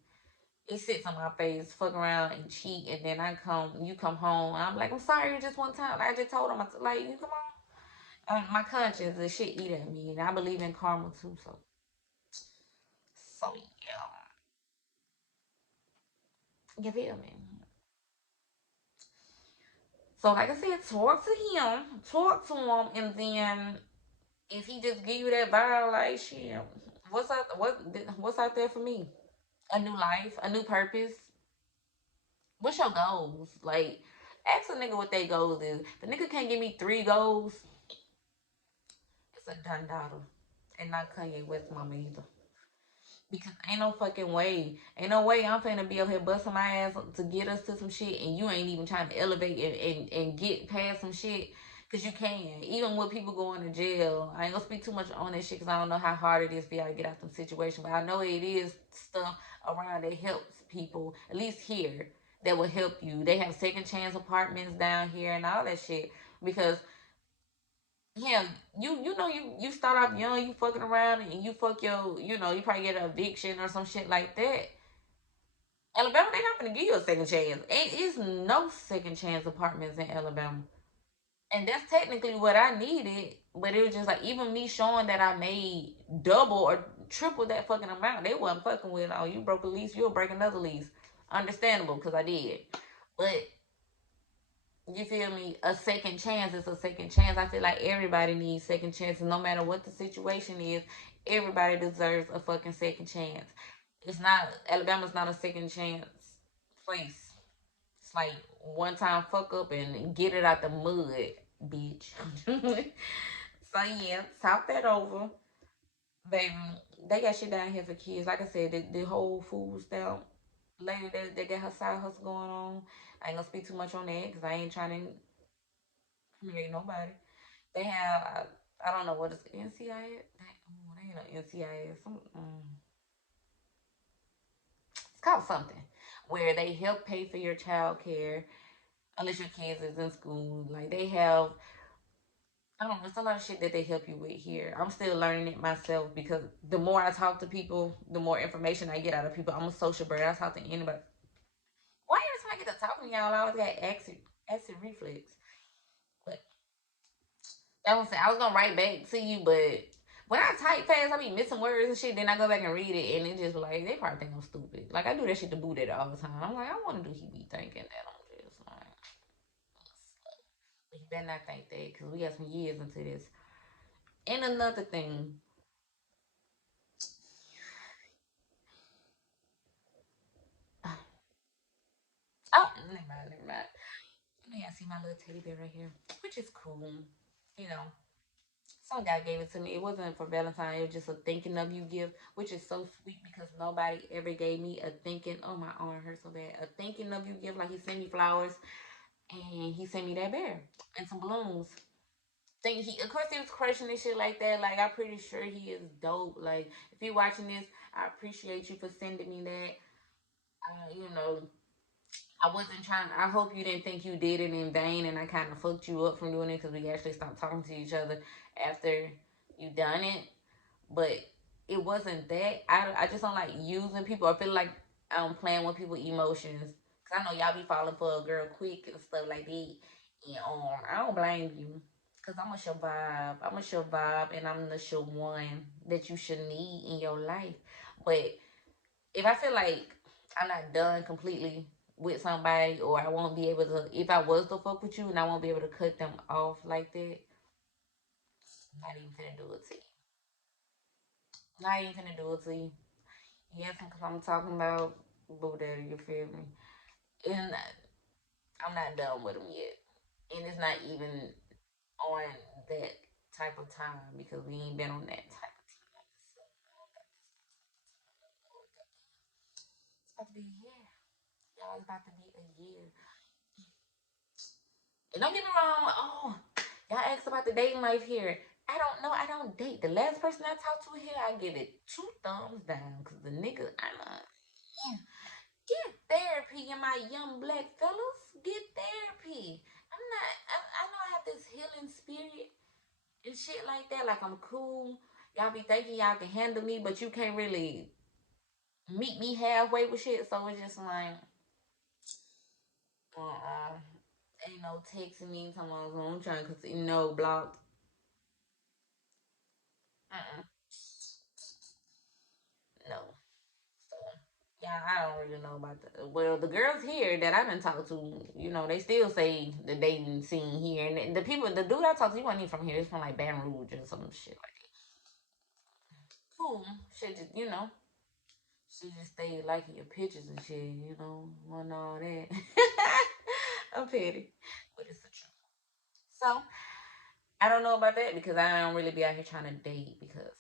It sits on my face, fuck around and cheat, and then you come home, and I'm like, I'm sorry, just one time. I just told him, like, you come on. My conscience and shit eat at me, and I believe in karma too. So yeah, you feel me? So like I said, talk to him, and then if he just give you that vibe, like shit, what's out there for me? A new life, a new purpose. What's your goals? Like, ask a nigga what their goals is. The nigga can't give me 3 goals. It's a done daughter, and not Kanye West mama either. Because ain't no fucking way. Ain't no way I'm finna be up here busting my ass to get us to some shit and you ain't even trying to elevate and get past some shit. Cause you can. Even with people going to jail. I ain't gonna speak too much on that shit because I don't know how hard it is for y'all to get out some situation. But I know it is stuff around that helps people, at least here, that will help you. They have second chance apartments down here and all that shit. Because yeah, you start off young, you fucking around, and you fuck you probably get an eviction or some shit like that. Alabama, they not gonna give you a second chance. Ain't is no second chance apartments in Alabama, and that's technically what I needed. But it was just like even me showing that I made double or triple that fucking amount, they wasn't fucking with. Oh, you broke a lease, you'll break another lease. Understandable, because I did, but you feel me? A second chance is a second chance. I feel like everybody needs second chances, no matter what the situation is. Everybody deserves a fucking second chance. It's not Alabama's not a second chance place. It's like one time fuck up and get it out the mud, bitch. So yeah, talk that over, baby. They got shit down here for kids. Like I said, the whole food stamp lady that got her side hustle going on. I ain't gonna speak too much on that because I ain't trying to incriminate nobody. They have I don't know what is NCIS. They ain't no NCIS. It's called something where they help pay for your child care unless your kids is in school. Like they have I don't know. It's a lot of shit that they help you with here. I'm still learning it myself because the more I talk to people, the more information I get out of people. I'm a social bird. I talk to anybody. Why every time I get to talking to y'all, I always got acid reflex? But that was I was gonna write back to you, but when I type fast, I be missing words and shit. Then I go back and read it, and it just like they probably think I'm stupid. Like I do that shit to boot it all the time. I'm like, I want to do he be thinking that I'm just like, but he better not think that because we got some years into this. And another thing, oh, never mind, never mind. Yeah, I see my little teddy bear right here, which is cool. You know, some guy gave it to me. It wasn't for Valentine. It was just a thinking of you gift, which is so sweet because nobody ever gave me a thinking. Oh, my arm hurts so bad. A thinking of you gift, like he sent me flowers. and he sent me that bear and some balloons. Think he, of course, he was crushing and shit like that. Like, I'm pretty sure he is dope. Like, if you're watching this, I appreciate you for sending me that. You know, I wasn't trying. I hope you didn't think you did it in vain, and I kind of fucked you up from doing it because we actually stopped talking to each other after you done it. But it wasn't that. I just don't like using people. I feel like I'm playing with people's emotions. Cause I know y'all be falling for a girl quick and stuff like that. And I don't blame you. Cause I'm a show vibe. I'm a show vibe, and I'm the show one that you should need in your life. But if I feel like I'm not done completely with somebody, or I won't be able to, if I was to fuck with you and I won't be able to cut them off like that, I'm not even finna do it to you. Not even finna do it to you. Yes, because I'm talking about Boo Daddy, you feel me? And I'm not done with him yet. And it's not even on that type of time because we ain't been on that type of time. So, it's about to be a year. Y'all, it's about to be a year. And don't get me wrong. Oh, y'all asked about the dating life here. I don't know. I don't date. The last person I talked to here, I give it 2 thumbs down because the nigga, I'm not. Get therapy, and my young black fellas. Get therapy. I know I have this healing spirit and shit like that. Like, I'm cool. Y'all be thinking y'all can handle me, but you can't really meet me halfway with shit. So it's just like, uh-uh. Ain't no texting me. I'm trying to, blocked. Uh-uh. No. So, yeah, I don't really know about the. Well, the girls here that I've been talking to, they still say the dating scene here, and the people, the dude I talked to, he wasn't even from here. He's from like Baton Rouge or some shit like that. Cool, shit, just, she just stayed liking your pictures and shit, and all that. I'm petty, but it's the truth. So I don't know about that because I don't really be out here trying to date because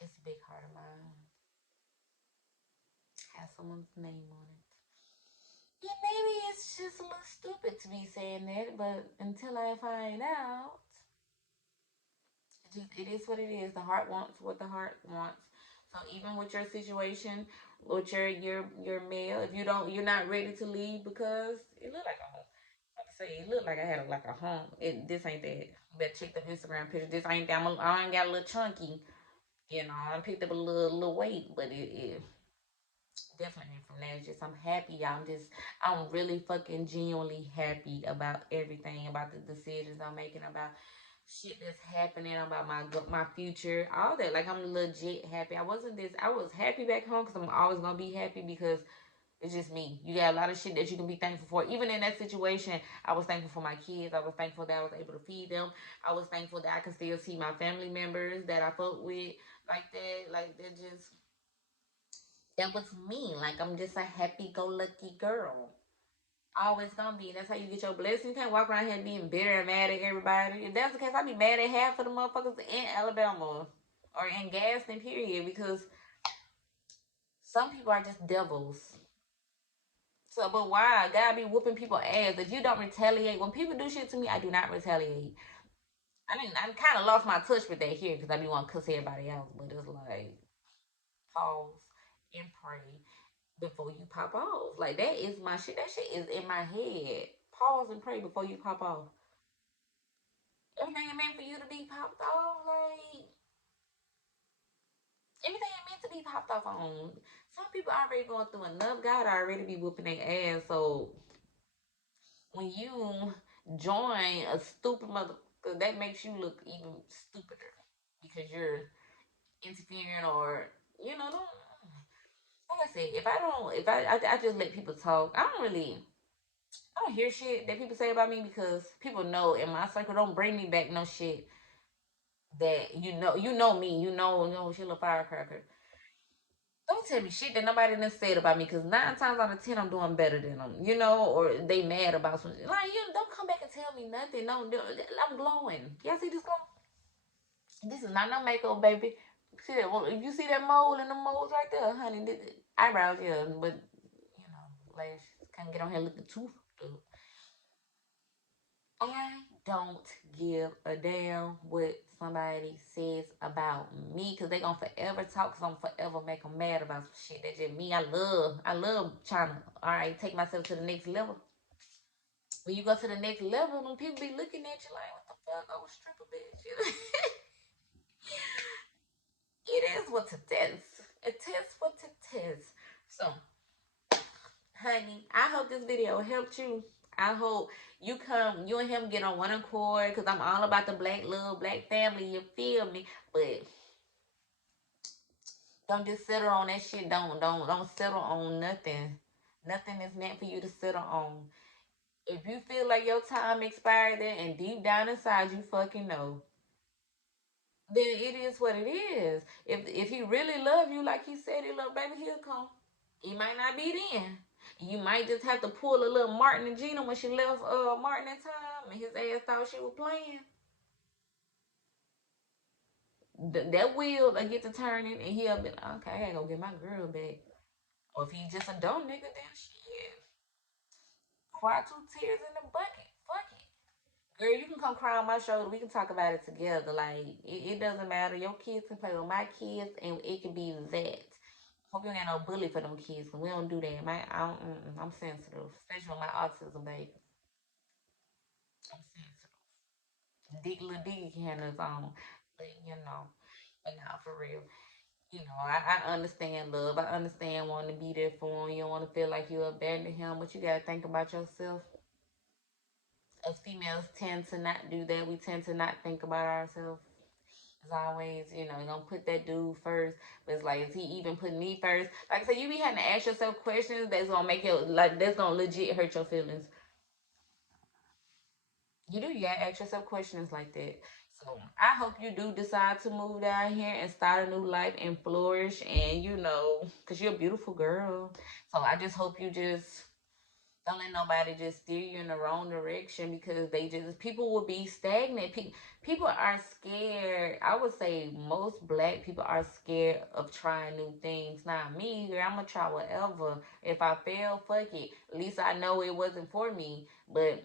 it's a big heart of mine. Has someone's name on it. Yeah, maybe it's just a little stupid to be saying that, but until I find out, it is what it is. The heart wants what the heart wants. So even with your situation, with your male, if you're not ready to leave because it looked like a home. Like I say, it looked like I had like a home. This ain't that. You better check the Instagram picture. This ain't that. I ain't got a little chunky. I picked up a little weight, but it definitely from that. It's just I'm happy. I'm really fucking genuinely happy about everything, about the decisions I'm making, about shit that's happening, about my future, all that. Like, I'm legit happy. I was happy back home because I'm always gonna be happy because it's just me. You got a lot of shit that you can be thankful for. Even in that situation, I was thankful for my kids. I was thankful that I was able to feed them. I was thankful that I could still see my family members that I fuck with like that. Like, that was me. Like, I'm just a happy-go-lucky girl. Always gonna be. That's how you get your blessing. You can't walk around here being bitter and mad at everybody. If that's the case, I'd be mad at half of the motherfuckers in Alabama or in Gaston, period. Because some people are just devils. So, but why? God be whooping people ass. If you don't retaliate, when people do shit to me, I do not retaliate. I kind of lost my touch with that here because I be want to cuss everybody else. But it's like, pause and pray before you pop off. Like, that is my shit. That shit is in my head. Pause and pray before you pop off. Everything ain't meant for you to be popped off. Like, everything ain't meant to be popped off on. Some people already going through enough. God already be whooping their ass. So when you join a stupid motherfucker, that makes you look even stupider because you're interfering or don't. Like I said, if I just let people talk, I don't hear shit that people say about me because people know in my circle don't bring me back no shit that me, she a little firecracker. Don't tell me shit that nobody done said about me because 9 times out of 10 I'm doing better than them, or they mad about something. Like, you don't come back and tell me nothing. No, I'm glowing. Y'all see this glow? This is not no makeup, baby. See that? Well, if you see that mole and the moles right there, honey, eyebrows, yeah, but lashes. Can't get on here looking too I don't give a damn what somebody says about me because they gonna forever talk because I'm forever make them mad about some shit. That's just me. I love trying to, all right, take myself to the next level. When you go to the next level, when people be looking at you like, what the fuck, oh, stripper bitch. It is what it is. It is what it is. So, honey, I hope this video helped you. I hope you and him get on one accord because I'm all about the black love, black family. You feel me? But don't just settle on that shit. Don't settle on nothing. Nothing is meant for you to settle on. If you feel like your time expired there and deep down inside you fucking know, then it is what it is. If he really love you like he said he love, baby, he'll come. He might not be then. You might just have to pull a little Martin and Gina when she left Martin in time and his ass thought she was playing. That wheel will get to turning and he'll be like, okay, I gotta go get my girl back. Or if he just a dumb nigga, then shit. Cry 2 tears in the bucket. Fuck it. Girl, you can come cry on my shoulder. We can talk about it together. Like, it doesn't matter. Your kids can play with my kids and it can be that. Hope you ain't got no bully for them kids. Cause we don't do that. I'm sensitive. Especially with my autism, baby. I'm sensitive. Dick little diggy can his own. But, but now for real. I understand love. I understand wanting to be there for him. You don't want to feel like you abandoned him, but you got to think about yourself. Us females tend to not do that. We tend to not think about ourselves. It's always, you're gonna put that dude first. But it's like, is he even putting me first? Like I said, you be having to ask yourself questions that's gonna make you, like, that's gonna legit hurt your feelings. You gotta ask yourself questions like that. So I hope you do decide to move down here and start a new life and flourish and because you're a beautiful girl. So I just hope you just don't let nobody just steer you in the wrong direction because people will be stagnant. People are scared. I would say most black people are scared of trying new things. Not me, girl. I'm gonna try whatever. If I fail, fuck it. At least I know it wasn't for me. But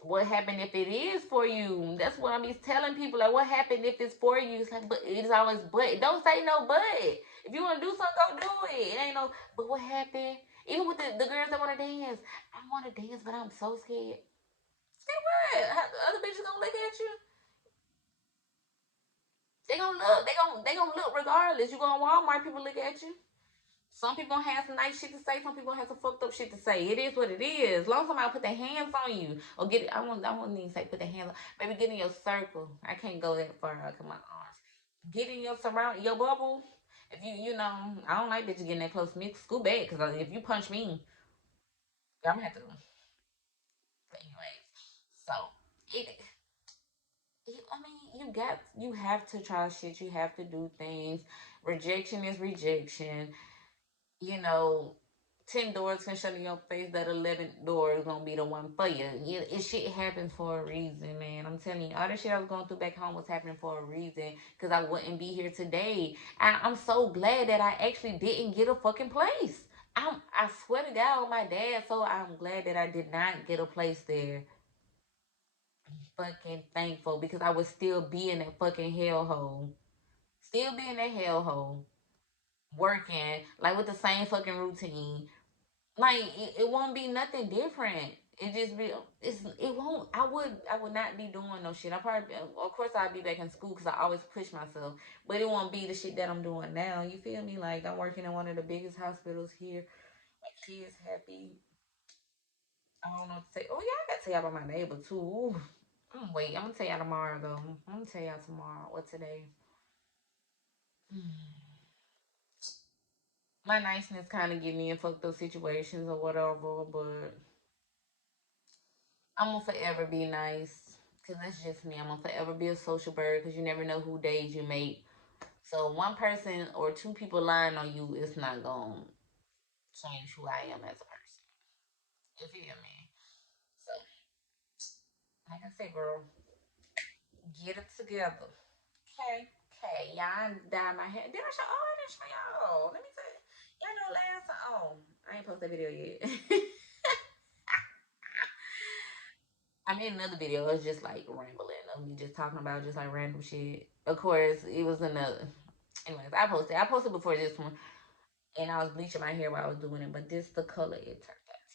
what happened if it is for you? That's what I'm telling people. Like, what happened if it's for you? It's like, but it's always but. Don't say no but. If you want to do something, go do it. It ain't no, but what happened? Even with the girls that want to dance, I want to dance, but I'm so scared. Scared what? How, the other bitches gonna look at you? They gonna look. They gonna look regardless. You go in Walmart, people look at you. Some people gonna have some nice shit to say. Some people gonna have some fucked up shit to say. It is what it is. As long as somebody put their hands on you or get it, I won't even say put their hands on. Maybe get in your circle. I can't go that far. Come on, arms. Get in your your bubble. If I don't like bitches getting that close to me. Scoot back, cause if you punch me, I'm gonna have to. But anyways, so it. I mean, you have to try shit. You have to do things. Rejection is rejection. You know, 10 doors can shut in your face. That 11th door is gonna be the one for you. Shit happens for a reason, man. I'm telling you, all the shit I was going through back home was happening for a reason. Cause I wouldn't be here today. I'm so glad that I actually didn't get a fucking place. I swear to God on my dad, so I'm glad that I did not get a place there. Fucking thankful because I would still be in that fucking hellhole. Still be in that hellhole. Working like with the same fucking routine. Like it won't be nothing different. It just be it won't. I would not be doing no shit. I probably of course I'd be back in school because I always push myself, but it won't be the shit that I'm doing now. You feel me? Like I'm working in one of the biggest hospitals here. My kids happy. I don't know what to say. Oh yeah, I gotta tell y'all about my neighbor too. Ooh. Wait, I'm gonna tell y'all tomorrow though. I'm gonna tell y'all tomorrow. What today? My niceness kind of get me in fucked up situations or whatever, but I'm gonna forever be nice. Cause that's just me. I'm gonna forever be a social bird because you never know who days you make. So one person or two people lying on you is not gonna change who I am as a person. You feel me? So, like I said, girl, get it together. Okay. Okay. Y'all dye my hair. Did I show? Oh, I didn't show y'all. Let me see. Y'all know last time. Oh, I ain't post that video yet. I made another video. It was just like rambling of me just talking about just like random shit. Of course, it was another. Anyways, I posted before this one, and I was bleaching my hair while I was doing it. But this the color it turned out.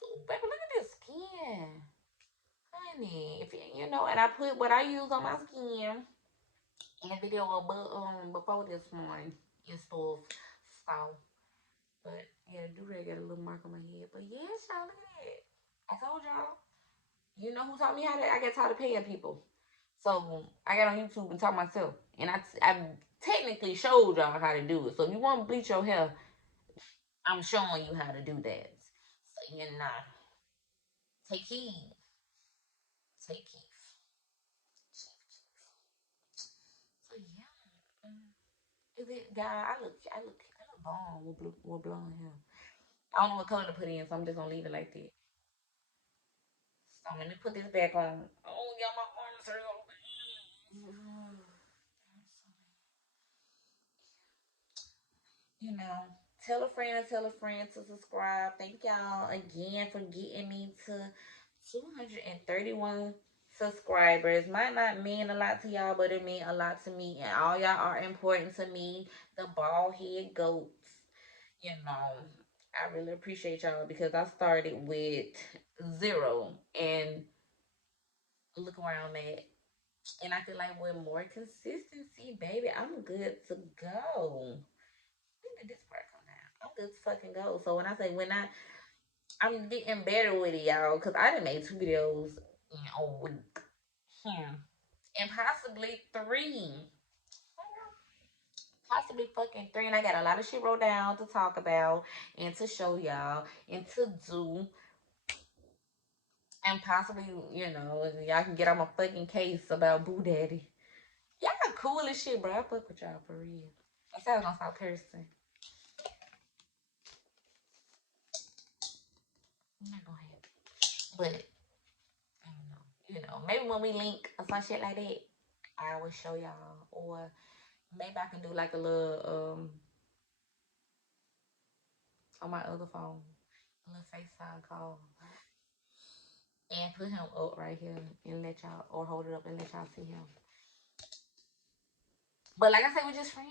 So, baby, look at this skin, honey. If you know, and I put what I use on my skin in the video before this one and stuff. So, but yeah, do rag got a little mark on my head. But yeah, y'all, look at that. I told y'all. You know who taught me how to? I got taught to paying people. So I got on YouTube and taught myself, and I technically showed y'all how to do it. So if you want to bleach your hair, I'm showing you how to do that. So you know, take heed, take heed. So yeah, is it guy? I look bomb with blonde hair. I don't know what color to put in, so I'm just gonna leave it like that. So let me put this back on. Oh, yeah, my arms are open. You know, tell a friend to subscribe. Thank y'all again for getting me to 231 subscribers. Might not mean a lot to y'all, but it mean a lot to me. And all y'all are important to me. The bald head goats. You know, I really appreciate y'all because I started with 0 and look where I'm at. And I feel like with more consistency, baby, I'm good to go. When did this part come out? I'm good to fucking go. So when I say I'm getting better with it, y'all, because I done made 2 videos in a week. And possibly 3. Possibly fucking 3. And I got a lot of shit wrote down to talk about and to show y'all and to do. And possibly, you know, y'all can get on my fucking case about Boo Daddy. Y'all cool as shit, bro. I fuck with y'all for real. I said I was gonna stop cursing. I'm not gonna have it. But, I don't know. You know, maybe when we link or some shit like that, I will show y'all. Or maybe I can do like a little, on my other phone, a little FaceTime call. And put him up right here and let y'all, or hold it up and let y'all see him. But like I said, we're just friends.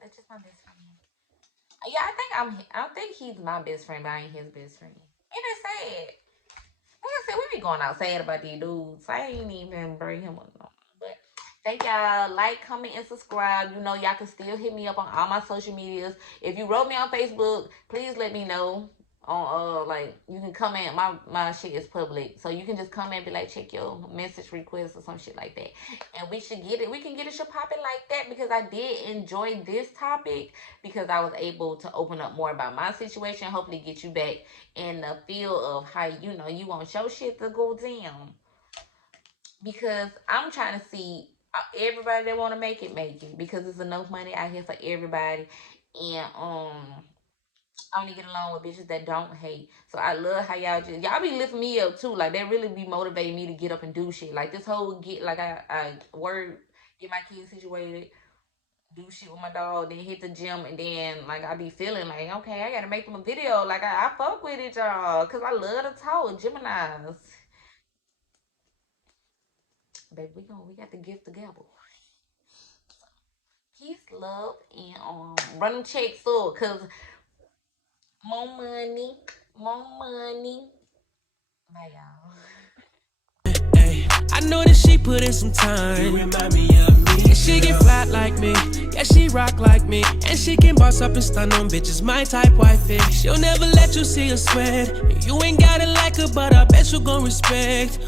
That's just my best friend. Yeah, I think he's my best friend, but I ain't his best friend. And it's sad. Like I said, we be going out sad about these dudes. I ain't even bring him up. But thank y'all. Like, comment, and subscribe. You know, y'all can still hit me up on all my social medias. If you wrote me on Facebook, please let me know. On like, you can comment. My shit is public, so you can just comment and be like, check your message request or some shit like that, and we should get it. We can get it shit popping like that, because I did enjoy this topic, because I was able to open up more about my situation. Hopefully get you back in the feel of how, you know, you want your shit to go down, because I'm trying to see everybody that want to make it, because there's enough money out here for everybody. And I only get along with bitches that don't hate. So I love how y'all be lifting me up too. Like, they really be motivating me to get up and do shit. Like, this whole get my kids situated, do shit with my dog, then hit the gym, and then like I be feeling like, okay, I gotta make them a video. Like, I fuck with it, y'all, cause I love to talk. Geminis. Baby, we got the gift together. Peace, love, and run them checks up, cause more money. Bye, y'all. Hey, I know that she put in some time. You remind me of me. And she get flat like me. Yeah, she rock like me. And she can boss up and stun on bitches. My type wifey. She'll never let you see her sweat. You ain't gotta like her, but I bet you gon' respect.